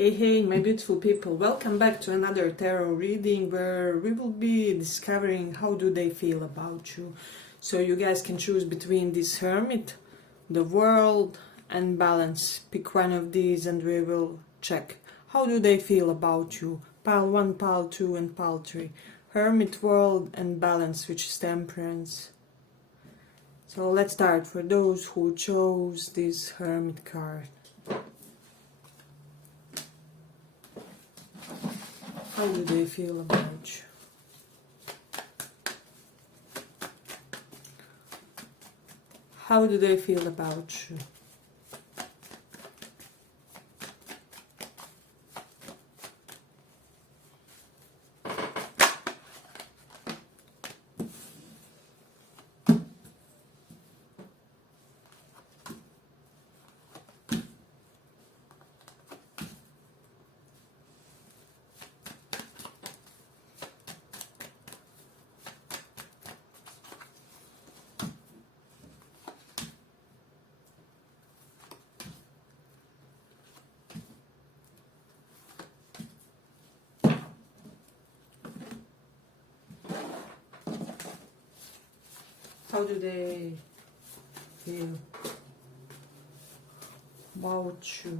Hey, my beautiful people, welcome back to another tarot reading where we will be discovering how do they feel about you. So you guys can choose between this Hermit, the World and Balance. Pick one of these and we will check. How do they feel about you? Pile 1, Pile 2 and Pile 3. Hermit, World and Balance, which is Temperance. So let's start for those who chose this Hermit card. How do they feel about you? How do they feel about you? How do they feel about you?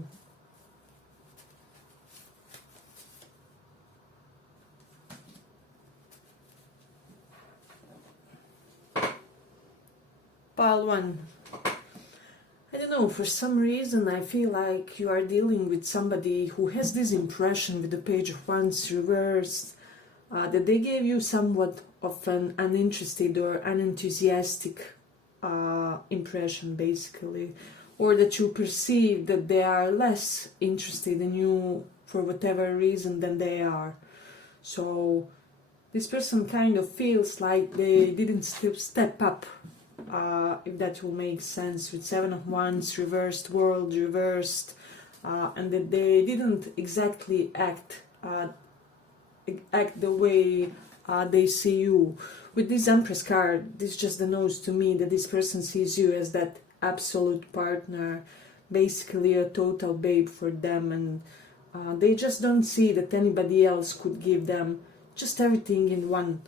Pile 1. I don't know, for some reason I feel like you are dealing with somebody who has this impression with the Page of Wands reversed, that they gave you somewhat of an uninterested or unenthusiastic impression, basically, or that you perceive that they are less interested in you for whatever reason than they are. So this person kind of feels like they didn't step up, if that will make sense, with 7 of Wands reversed, World reversed, and that they didn't exactly act the way they see you. With this Empress card, this just denotes to me that this person sees you as that absolute partner, basically a total babe for them, and they just don't see that anybody else could give them just everything in one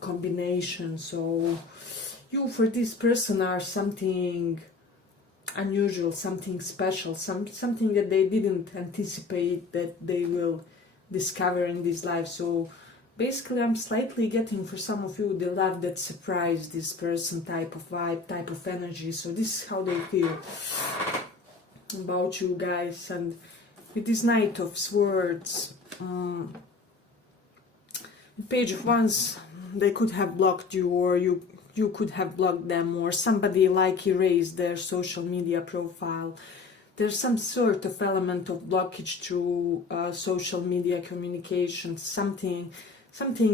combination. So you for this person are something unusual, something special, something that they didn't anticipate that they will discover in this life. So basically I'm slightly getting for some of you the love that surprised this person type of vibe, type of energy. So this is how they feel about you guys. And with this Knight of Swords, Page of Wands, they could have blocked you, or you could have blocked them, or somebody like erased their social media profile. There's some sort of element of blockage through social media communication. Something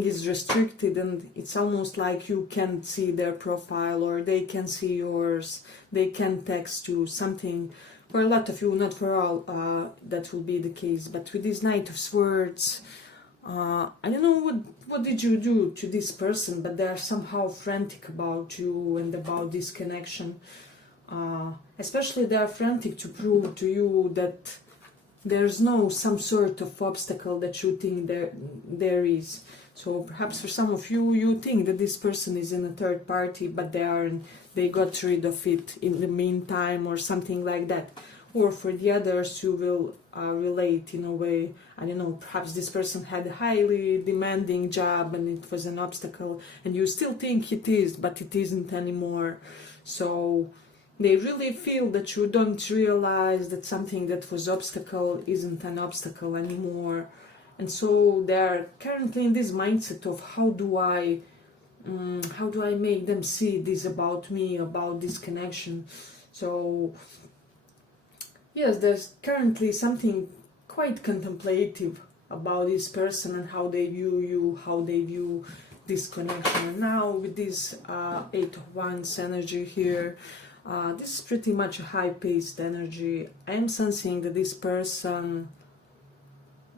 is restricted, and it's almost like you can't see their profile, or they can see yours. They can text you something. For a lot of you, not for all, that will be the case. But with this Knight of Swords, I don't know what did you do to this person, but they are somehow frantic about you and about this connection. Especially they are frantic to prove to you that there's no some sort of obstacle that you think there is. So perhaps for some of you, you think that this person is in a third party, but they got rid of it in the meantime, or something like that. Or for the others, you will relate in a way, I don't know, perhaps this person had a highly demanding job and it was an obstacle, and you still think it is, but it isn't anymore. So they really feel that you don't realize that something that was obstacle isn't an obstacle anymore. And so they're currently in this mindset of how do I make them see this about me, about this connection. So yes, there's currently something quite contemplative about this person and how they view you, how they view this connection. And now with this 8 of Wands energy here, this is pretty much a high-paced energy. I'm sensing that this person,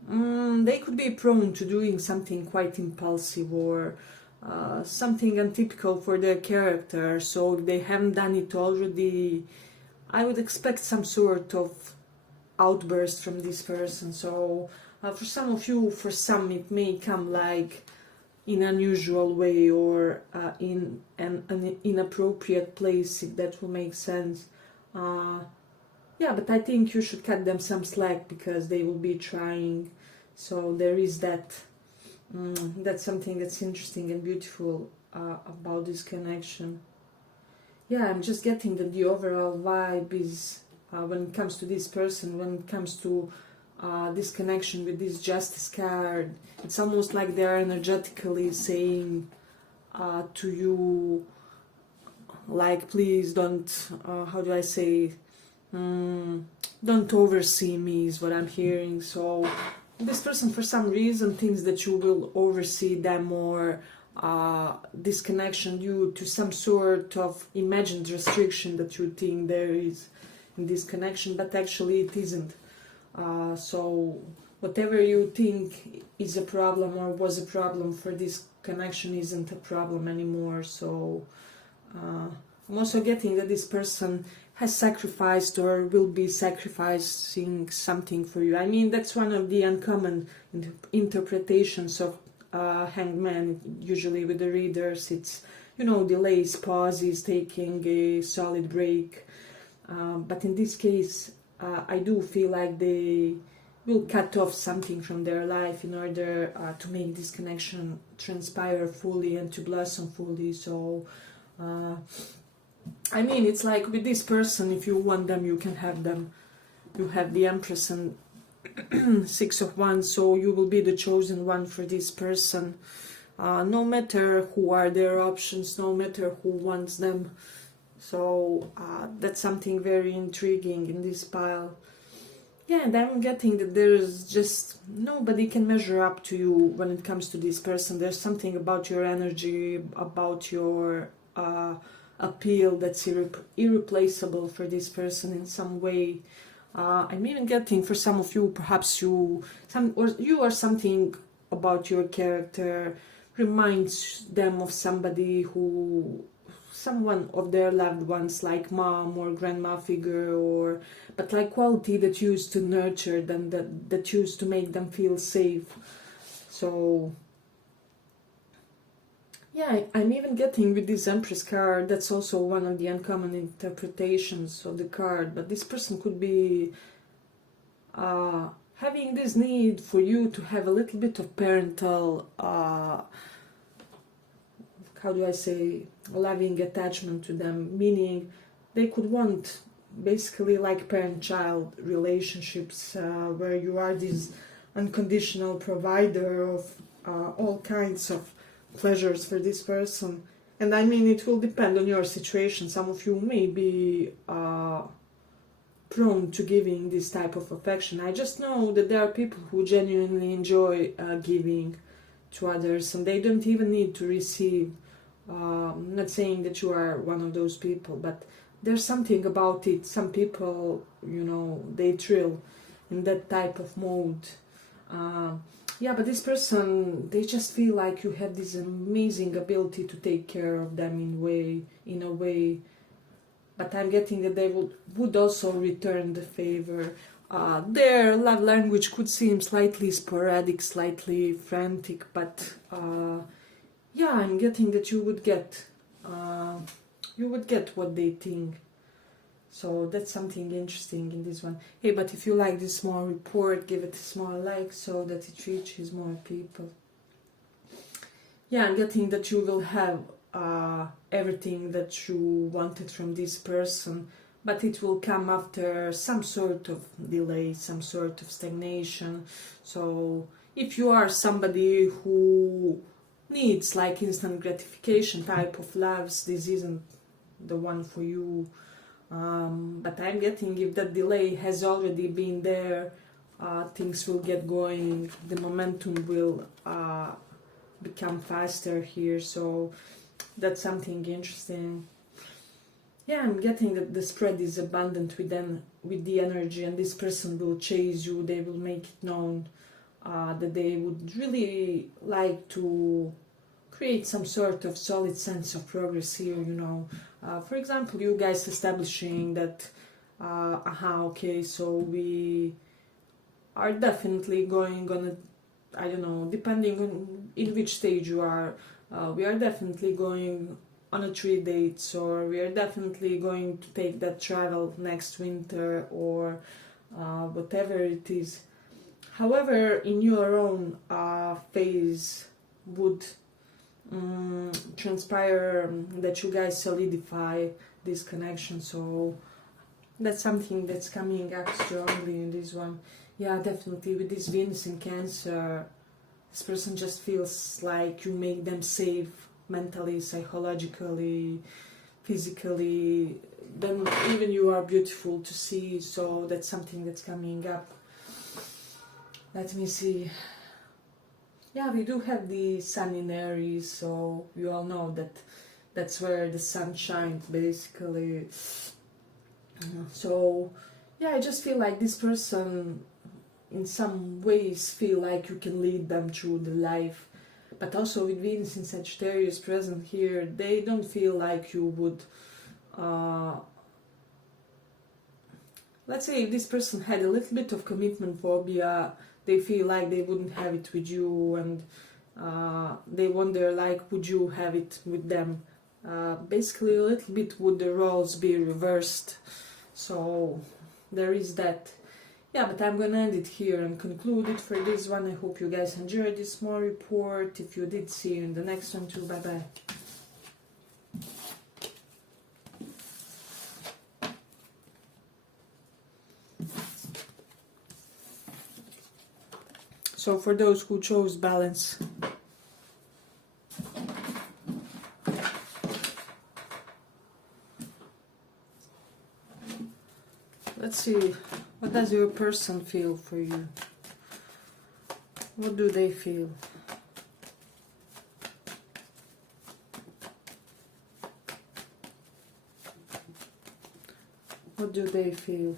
they could be prone to doing something quite impulsive, or something untypical for their character. So if they haven't done it already, I would expect some sort of outburst from this person. So for some of you, for some it may come like in an unusual way, or in an inappropriate place, if that will make sense. Yeah, but I think you should cut them some slack, because they will be trying. So there is that. That's something that's interesting and beautiful about this connection. Yeah, I'm just getting that the overall vibe is, when it comes to this person, when it comes to this connection with this Justice card, it's almost like they are energetically saying to you, like, please don't, how do I say, don't oversee me, is what I'm hearing. So this person, for some reason, thinks that you will oversee them, or this connection due to some sort of imagined restriction that you think there is in this connection, but actually it isn't. So whatever you think is a problem or was a problem for this connection isn't a problem anymore. So I'm also getting that this person has sacrificed or will be sacrificing something for you. I mean, that's one of the uncommon interpretations of Hanged Man. Usually with the readers, it's, you know, delays, pauses, taking a solid break. But in this case, I do feel like they will cut off something from their life in order to make this connection transpire fully and to blossom fully. So I mean, it's like with this person, if you want them, you can have them. You have the Empress and Six of Wands, so you will be the chosen one for this person. No matter who are their options, no matter who wants them. So that's something very intriguing in this pile. Yeah, and I'm getting that there's just nobody can measure up to you when it comes to this person. There's something about your energy, about your appeal that's irreplaceable for this person in some way. I'm even getting, for some of you, perhaps you or something about your character reminds them of someone of their loved ones, like mom or grandma figure, but like quality that used to nurture them, that used to make them feel safe. So yeah, I'm even getting with this Empress card, that's also one of the uncommon interpretations of the card, but this person could be having this need for you to have a little bit of parental, how do I say, loving attachment to them, meaning they could want basically like parent-child relationships, where you are this unconditional provider of all kinds of pleasures for this person. And I mean, it will depend on your situation. Some of you may be prone to giving this type of affection. I just know that there are people who genuinely enjoy giving to others, and they don't even need to receive. I'm not saying that you are one of those people, but there's something about it. Some people, you know, they thrill in that type of mode. Yeah, but this person, they just feel like you have this amazing ability to take care of them in a way. But I'm getting that they would also return the favor. Their love language could seem slightly sporadic, slightly frantic, but yeah, I'm getting that you would get what they think. So that's something interesting in this one. Hey, but if you like this small report, give it a small like so that it reaches more people. Yeah, I'm getting that you will have everything that you wanted from this person, but it will come after some sort of delay, some sort of stagnation. So if you are somebody who needs like instant gratification type of loves, this isn't the one for you. But I'm getting, if that delay has already been there, things will get going, the momentum will become faster here. So that's something interesting. Yeah, I'm getting that the spread is abundant with the energy, and this person will chase you. They will make it known that they would really like to create some sort of solid sense of progress here, you know. For example, you guys establishing that okay, so we are definitely going on a, I don't know, depending on in which stage you are, we are definitely going on a 3 dates, or we are definitely going to take that travel next winter, or whatever it is. However, in your own phase would transpire that you guys solidify this connection. So that's something that's coming up strongly in this one. Yeah, definitely with this Venus in Cancer, this person just feels like you make them safe mentally, psychologically, physically. Then even you are beautiful to see, so that's something that's coming up. Let me see. Yeah, we do have the sun in Aries, so you all know that that's where the sun shines, basically. So, yeah, I just feel like this person, in some ways, feel like you can lead them through the life. But also with Venus in Sagittarius present here, they don't feel like you would... let's say if this person had a little bit of commitment phobia, they feel like they wouldn't have it with you, and they wonder like, would you have it with them? Basically a little bit would the roles be reversed. So there is that. Yeah, but I'm gonna end it here and conclude it for this one. I hope you guys enjoyed this small report. If you did, see you in the next one too. Bye bye. So for those who chose balance, let's see, what does your person feel for you? What do they feel? What do they feel?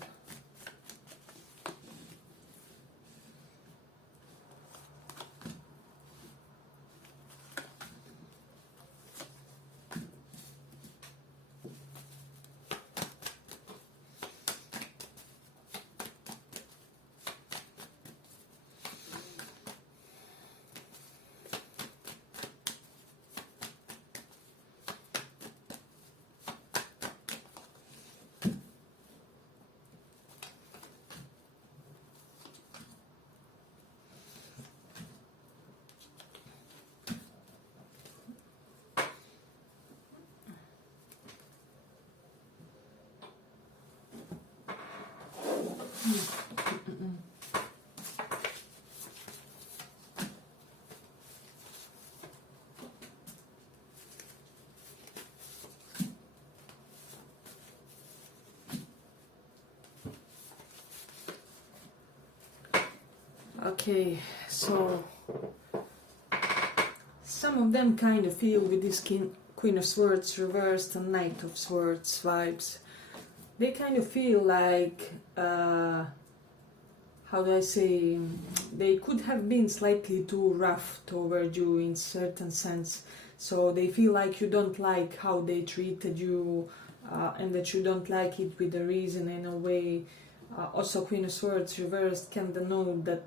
Okay, so some of them kind of feel with this Queen of Swords reversed and Knight of Swords vibes. They kind of feel like, how do I say, they could have been slightly too rough toward you in certain sense. So they feel like you don't like how they treated you, and that you don't like it with a reason in a way. Also, Queen of Swords reversed can denote that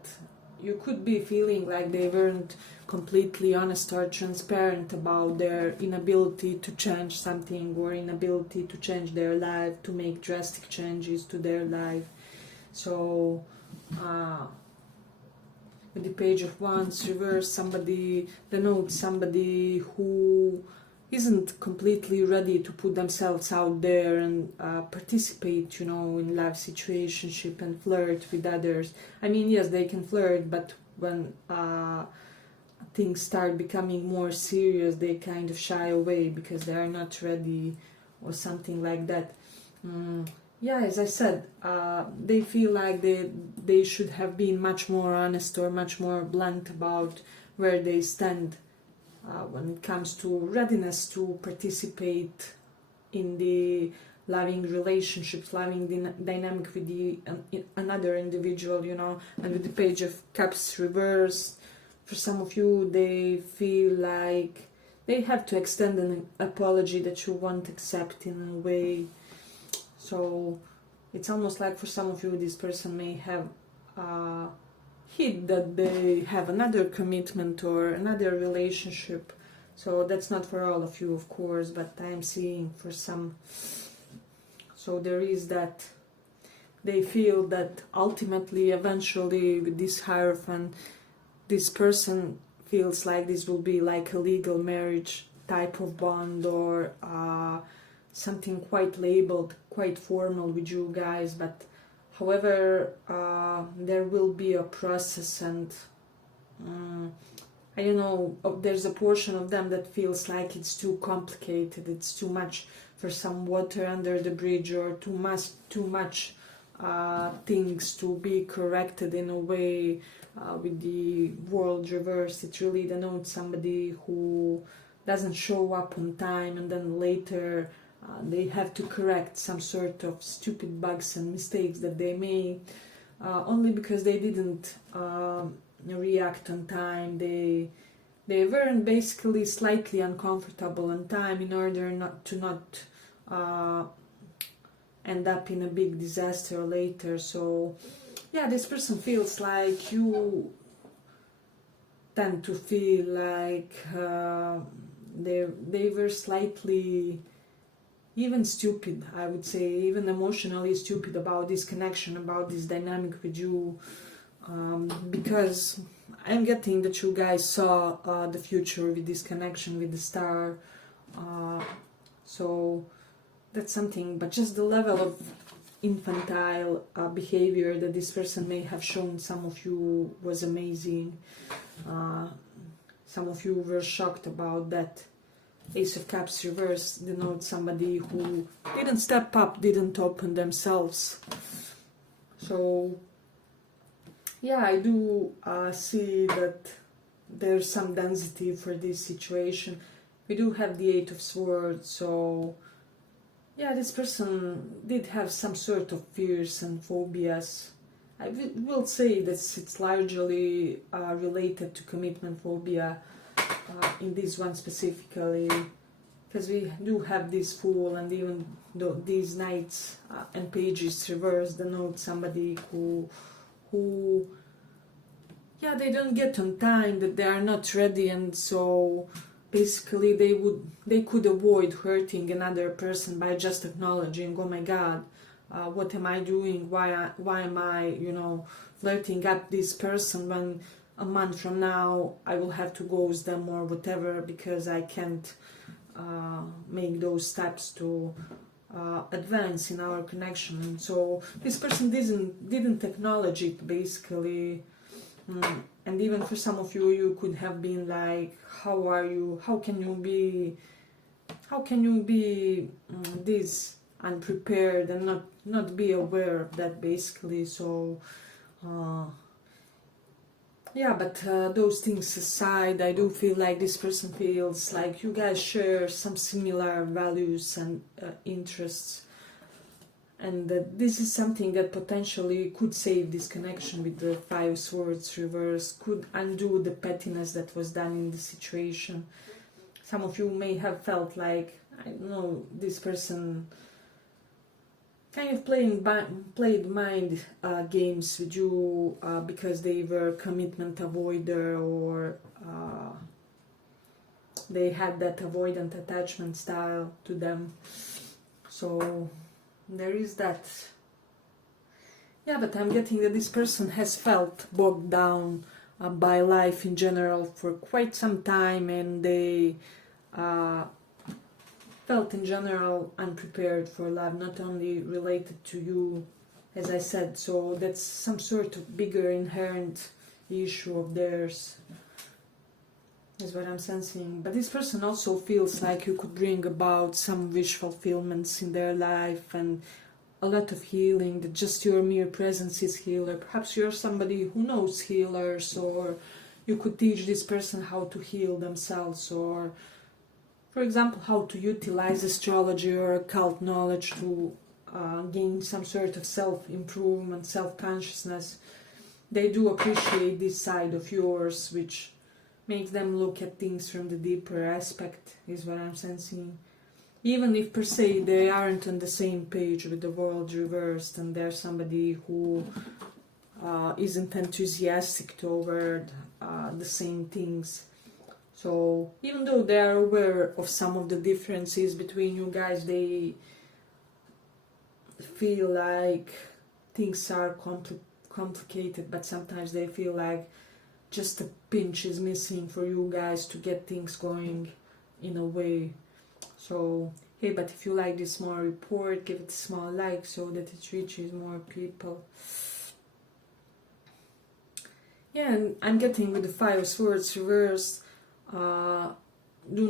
you could be feeling like they weren't completely honest or transparent about their inability to change something, or inability to change their life, to make drastic changes to their life. So with the Page of Wands reversed, somebody denotes somebody who isn't completely ready to put themselves out there and participate, you know, in life situationship and flirt with others. I mean, yes, they can flirt, but when things start becoming more serious, they kind of shy away because they are not ready or something like that. Yeah, as I said, they feel like they should have been much more honest or much more blunt about where they stand when it comes to readiness to participate in the loving relationships, loving dynamic with another individual, you know. And with the Page of Cups reversed, for some of you, they feel like they have to extend an apology that you won't accept in a way. So It's almost like for some of you this person may have hid that they have another commitment or another relationship. So that's not for all of you, of course, but I'm seeing for some. So there is that they feel that ultimately, eventually, with this Hierophant, this person feels like this will be like a legal marriage type of bond, or something quite labeled, quite formal with you guys. But however, there will be a process, and I don't know, there's a portion of them that feels like it's too complicated, it's too much for some water under the bridge, or too much things to be corrected in a way. With the world reversed, it really denotes somebody who doesn't show up on time, and then later they have to correct some sort of stupid bugs and mistakes that they made, only because they didn't react on time. They weren't basically slightly uncomfortable on time in order not end up in a big disaster later. So yeah, this person feels like you tend to feel like they were slightly even stupid, I would say, even emotionally stupid about this connection, about this dynamic with you, because I'm getting that you guys saw the future with this connection with the star. So that's something, but just the level of infantile behavior that this person may have shown some of you was amazing. Some of you were shocked about that. Ace of Cups reverse denotes somebody who didn't step up, didn't open themselves. So yeah, I do see that there's some density for this situation. We do have the Eight of Swords, so yeah, this person did have some sort of fears and phobias. I will say that it's largely related to commitment phobia in this one specifically, because we do have this Fool, and even though these Knights and Pages reverse denote somebody who yeah, they don't get on time, that they are not ready, and so basically they could avoid hurting another person by just acknowledging, oh my god, what am I doing, why am I flirting up this person when a month from now I will have to ghost them or whatever, because I can't make those steps to advance in our connection. So this person didn't acknowledge it, basically. And even for some of you, you could have been like, how are you, how can you be this unprepared and not be aware of that, basically. So yeah, but those things aside, I do feel like this person feels like you guys share some similar values and interests, and that this is something that potentially could save this connection with the Five Swords reverse, could undo the pettiness that was done in the situation. Some of you may have felt like, I don't know, this person kind of played mind games with you because they were commitment avoider, or they had that avoidant attachment style to them. So there is that. Yeah, but I'm getting that this person has felt bogged down by life in general for quite some time, and they felt in general unprepared for love, not only related to you, as I said. So that's some sort of bigger inherent issue of theirs, is what I'm sensing. But this person also feels like you could bring about some wish fulfillments in their life and a lot of healing, that just your mere presence is healer. Perhaps you're somebody who knows healers, or you could teach this person how to heal themselves, or for example, how to utilize astrology or occult knowledge to gain some sort of self-improvement, self-consciousness. They do appreciate this side of yours, which makes them look at things from the deeper aspect, is what I'm sensing. even if per se they aren't on the same page with the world reversed, and they're somebody who isn't enthusiastic toward the same things. So even though they are aware of some of the differences between you guys, they feel like things are complicated, but sometimes they feel like just a pinch is missing for you guys to get things going in a way. So hey, but if you like this small report, give it a small like so that it reaches more people. Yeah, and I'm getting with the Five of Swords reversed. Do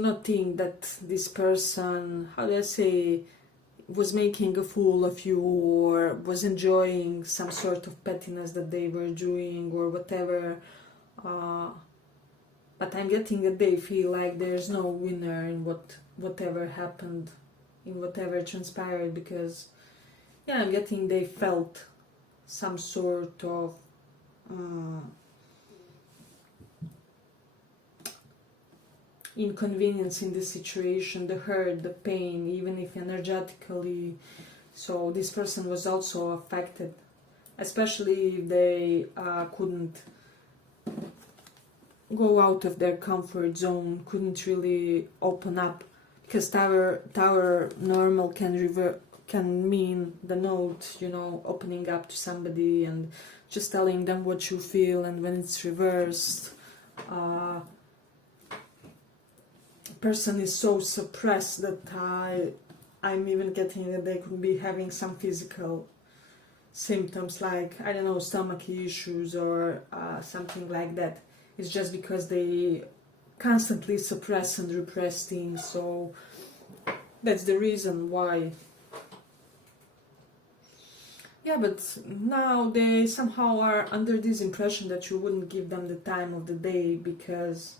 not think that this person, how do I say, was making a fool of you, or was enjoying some sort of pettiness that they were doing or whatever. But I'm getting that they feel like there's no winner in whatever happened, in whatever transpired, because yeah, I'm getting they felt some sort of inconvenience in the situation, the hurt, the pain, even if energetically. So this person was also affected, especially if they couldn't go out of their comfort zone, couldn't really open up, because tower normal can mean the note, you know, opening up to somebody and just telling them what you feel. And when it's reversed, person is so suppressed that I'm even getting that they could be having some physical symptoms, like, I don't know, stomach issues or something like that. It's just because they constantly suppress and repress things. So that's the reason why. Yeah, but now they somehow are under this impression that you wouldn't give them the time of the day, because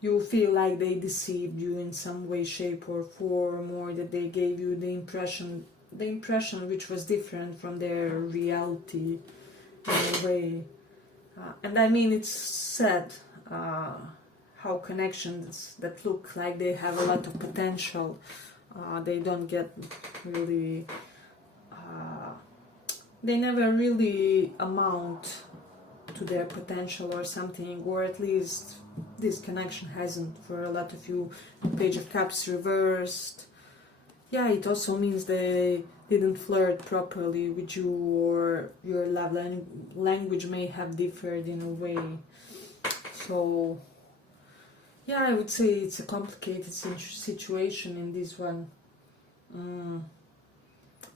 you feel like they deceived you in some way, shape or form, or that they gave you the impression which was different from their reality in a way. And I mean, it's sad how connections that look like they have a lot of potential, they don't get really, they never really amount to their potential or something, or at least this connection hasn't for a lot of you. Page of Cups reversed. Yeah, it also means they didn't flirt properly with you, or your love language may have differed in a way. So yeah, I would say it's a complicated situation in this one.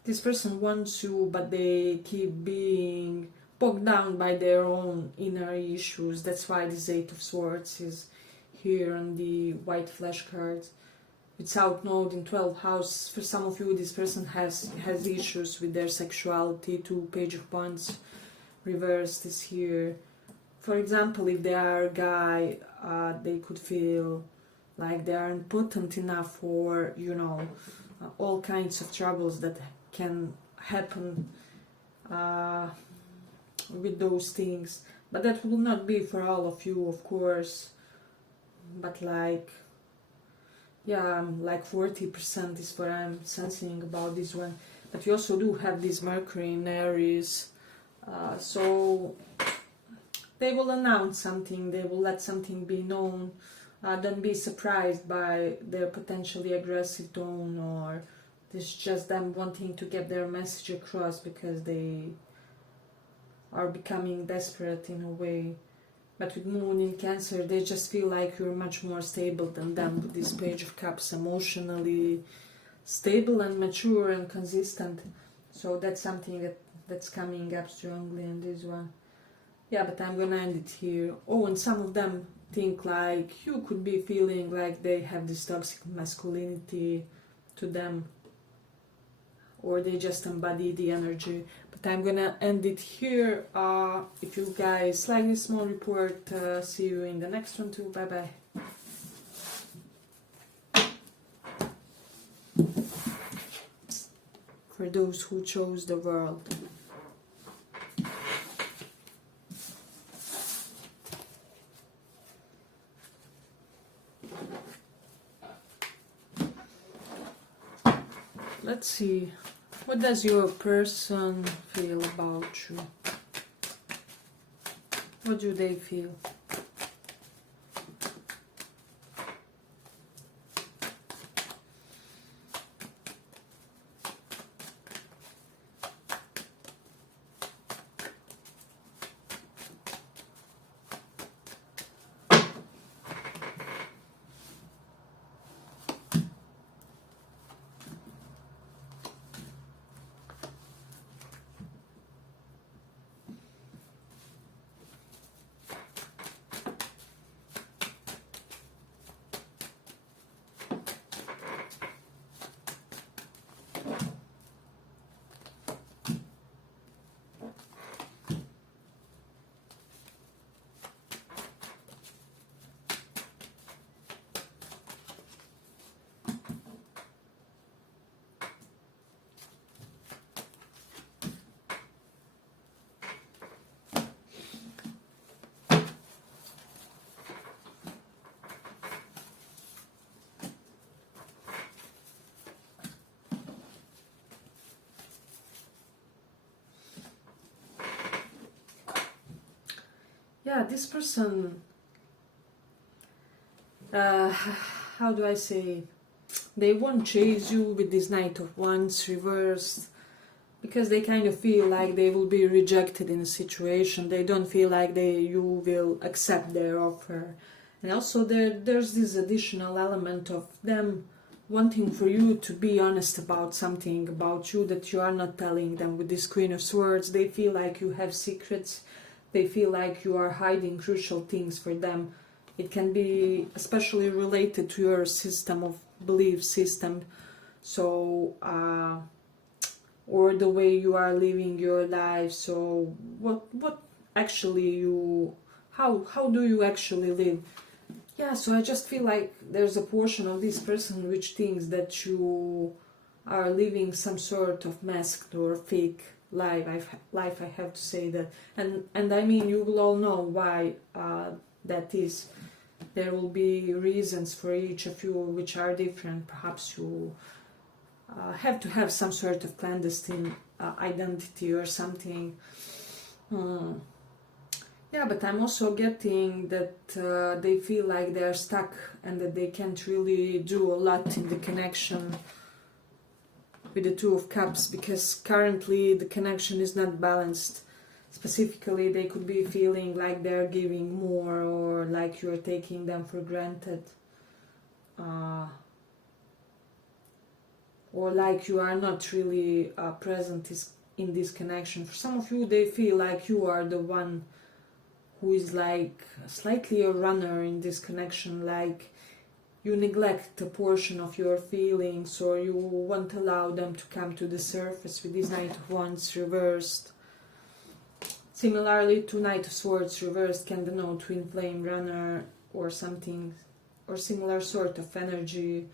This person wants you, but they keep being bogged down by their own inner issues. That's why this Eight of Swords is here on the white flash cards. With South Node in 12th house, for some of you this person has issues with their sexuality too. Page of Wands reversed is here. For example, if they are a guy, they could feel like they aren't potent enough for, you know, all kinds of troubles that can happen with those things. But that will not be for all of you, of course. But like, yeah, like 40% is what I'm sensing about this one. But you also do have this Mercury in Aries, so they will announce something, they will let something be known. Don't be surprised by their potentially aggressive tone, or it's just them wanting to get their message across because they are becoming desperate in a way. But with Moon in Cancer, they just feel like you're much more stable than them with this Page of Cups, emotionally stable and mature and consistent. So that's something that's coming up strongly in this one. Yeah, but I'm gonna end it here. Oh, and some of them think like you could be feeling like they have this toxic masculinity to them, or they just embody the energy. But I'm gonna end it here. If you guys like this small report, see you in the next one too. Bye bye. For those who chose the world. let's see. What does your person feel about you? What do they feel? Yeah, this person, how do I say, they won't chase you with this Knight of Wands reversed, because they kind of feel like they will be rejected in a situation. They don't feel like you will accept their offer. And also there's this additional element of them wanting for you to be honest about something about you that you are not telling them. With this Queen of Swords, they feel like you have secrets. They feel like you are hiding crucial things for them. It can be especially related to your system of belief system. So, or the way you are living your life. So what actually how do you actually live? Yeah, so I just feel like there's a portion of this person which thinks that you are living some sort of masked or fake life. I have to say that. And I mean, you will all know why that is. There will be reasons for each of you which are different. Perhaps you have to have some sort of clandestine identity or something. Yeah, but I'm also getting that they feel like they're stuck and that they can't really do a lot in the connection with the Two of Cups, because currently the connection is not balanced. Specifically, they could be feeling like they're giving more, or like you're taking them for granted, or like you are not really present in this connection. For some of you, they feel like you are the one who is like slightly a runner in this connection, like you neglect a portion of your feelings, or you won't allow them to come to the surface with this Knight of Wands reversed. Similarly to Knight of Swords reversed can denote twin flame runner or something, or similar sort of energy.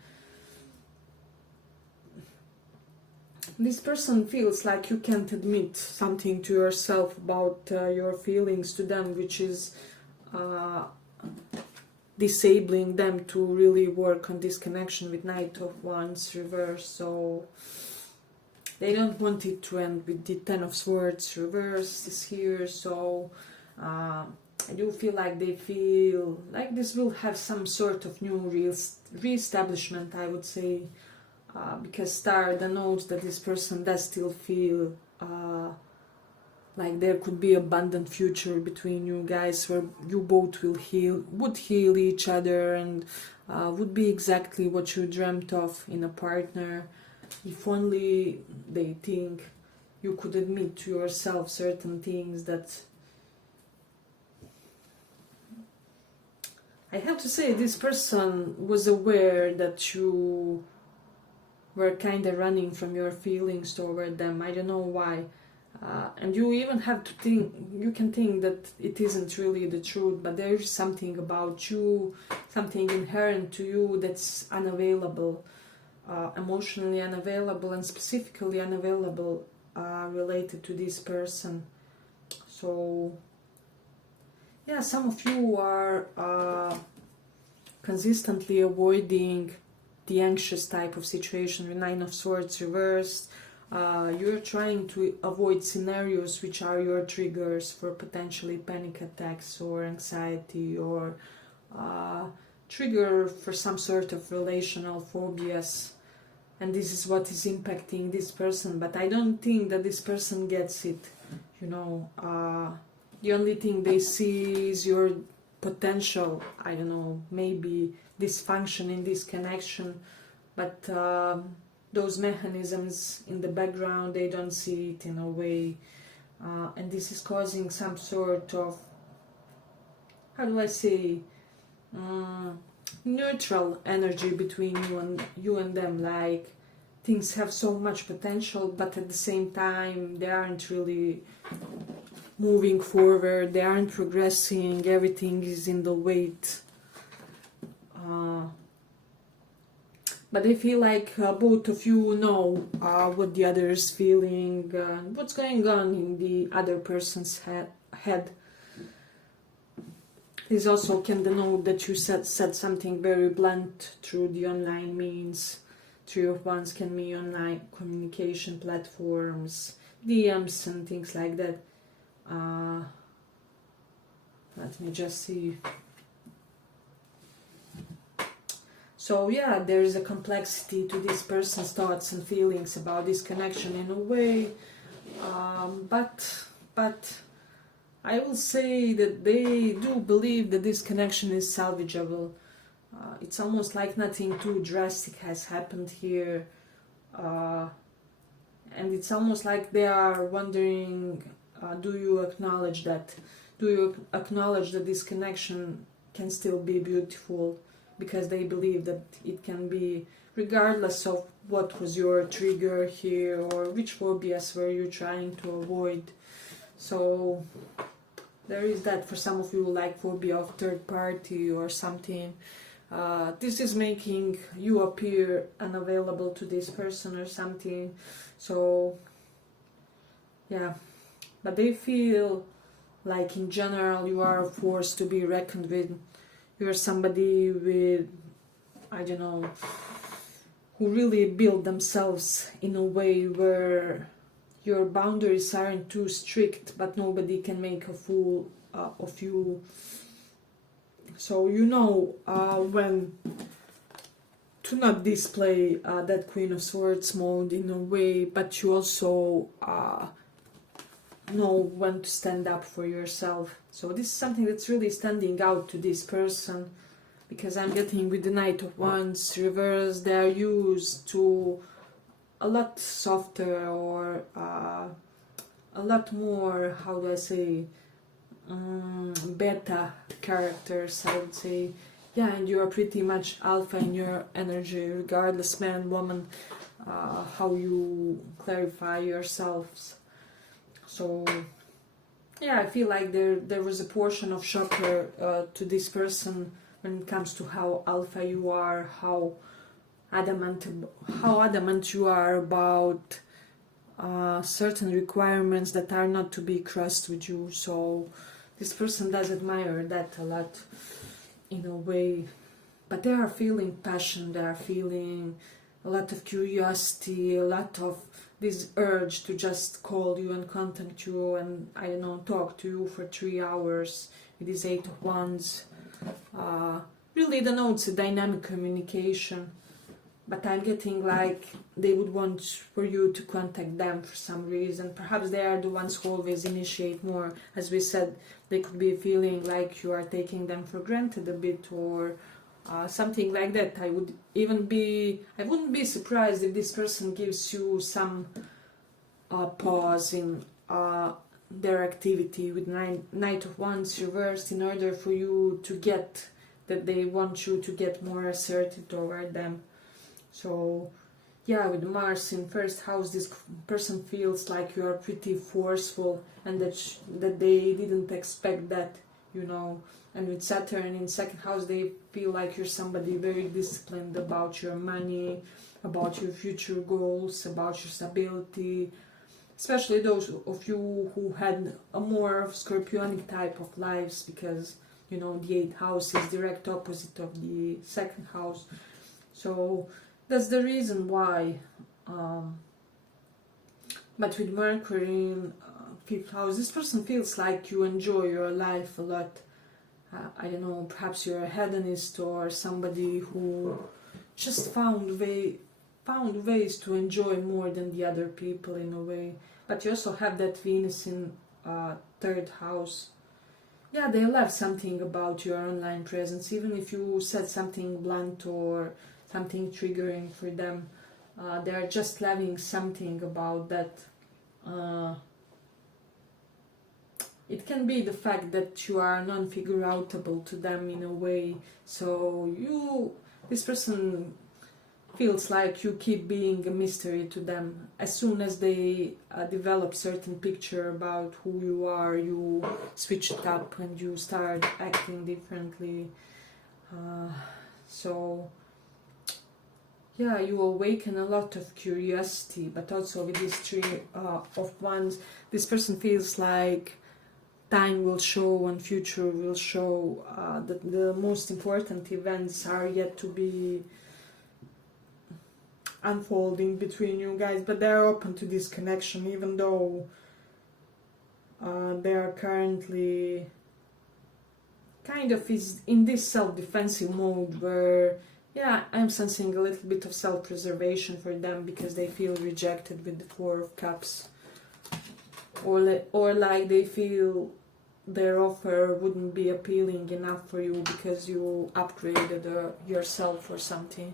This person feels like you can't admit something to yourself about your feelings to them, which is disabling them to really work on this connection with Knight of Wands reversed. So they don't want it to end with the Ten of Swords reversed is here. So I do feel like they feel like this will have some sort of new re-establishment, I would say. Because Star denotes that this person does still feel like there could be abundant future between you guys, where you both would heal each other, and would be exactly what you dreamt of in a partner, if only they think you could admit to yourself certain things that I have to say. This person was aware that you were kind of running from your feelings toward them. I don't know why. And you even have to think, you can think that it isn't really the truth, but there is something about you, something inherent to you that's unavailable, emotionally unavailable, and specifically unavailable related to this person. So, yeah, some of you are consistently avoiding the anxious type of situation with Nine of Swords reversed. You're trying to avoid scenarios which are your triggers for potentially panic attacks or anxiety, or trigger for some sort of relational phobias, and this is what is impacting this person. But I don't think that this person gets it, you know. The only thing they see is your potential, I don't know, maybe dysfunction in this connection, but those mechanisms in the background, they don't see it in a way, and this is causing some sort of, how do I say, neutral energy between you and them. Like, things have so much potential, but at the same time they aren't really moving forward, they aren't progressing, everything is in the wait. But I feel like both of you know what the other is feeling, what's going on in the other person's head. This also can denote that you said something very blunt through the online means. Three of Wands can mean online communication platforms, DMs and things like that. Let me just see. So yeah, there is a complexity to this person's thoughts and feelings about this connection in a way, but I will say that they do believe that this connection is salvageable. It's almost like nothing too drastic has happened here, and it's almost like they are wondering, do you acknowledge that? Do you acknowledge that this connection can still be beautiful? Because they believe that it can be, regardless of what was your trigger here or which phobias were you trying to avoid. So there is that for some of you, like phobia of third party or something. This is making you appear unavailable to this person or something. So yeah, but they feel like in general you are a force to be reckoned with. You're somebody with, I don't know, who really build themselves in a way where your boundaries aren't too strict, but nobody can make a fool of you. So you know when to not display that Queen of Swords mode in a way, but you also know when to stand up for yourself. So this is something that's really standing out to this person, because I'm getting with the Knight of Wands reverse, they are used to a lot softer or a lot more, how do I say, beta characters, I would say. Yeah, and you are pretty much alpha in your energy, regardless, man, woman, how you clarify yourselves. So yeah, I feel like there was a portion of shocker to this person when it comes to how alpha you are, how adamant you are about certain requirements that are not to be crossed with you. So this person does admire that a lot in a way, but they are feeling passion, they are feeling a lot of curiosity, a lot of this urge to just call you and contact you and, I don't know, talk to you for 3 hours with this Eight of Wands. Really denotes a dynamic communication, but I'm getting like they would want for you to contact them for some reason. Perhaps they are the ones who always initiate more. As we said, they could be feeling like you are taking them for granted a bit, or something like that. I wouldn't be surprised if this person gives you some pause in their activity with Knight of Wands reversed, in order for you to get that they want you to get more assertive toward them. So yeah, with Mars in first house, this person feels like you are pretty forceful, and that they didn't expect that, you know. And with Saturn in second house, they feel like you're somebody very disciplined about your money, about your future goals, about your stability. Especially those of you who had a more of Scorpionic type of lives, because, you know, the 8th house is direct opposite of the second house. So that's the reason why. But with Mercury in fifth house, this person feels like you enjoy your life a lot. I don't know, perhaps you're a hedonist or somebody who just found ways to enjoy more than the other people in a way. But you also have that Venus in third house. Yeah, they love something about your online presence, even if you said something blunt or something triggering for them. They are just loving something about that. It can be the fact that you are non-figure outable to them in a way. So this person feels like you keep being a mystery to them. As soon as they develop certain picture about who you are, you switch it up and you start acting differently. So yeah, you awaken a lot of curiosity, but also with this three of wands, this person feels like time will show and future will show that the most important events are yet to be unfolding between you guys, but they're open to this connection, even though they are currently kind of is in this self-defensive mode where, yeah, I'm sensing a little bit of self-preservation for them because they feel rejected with the Four of Cups, or like they feel their offer wouldn't be appealing enough for you because you upgraded yourself or something.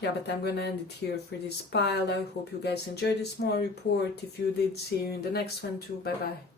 Yeah, but I'm gonna end it here for this pile. I hope you guys enjoyed this small report. If you did, see you in the next one too. Bye bye.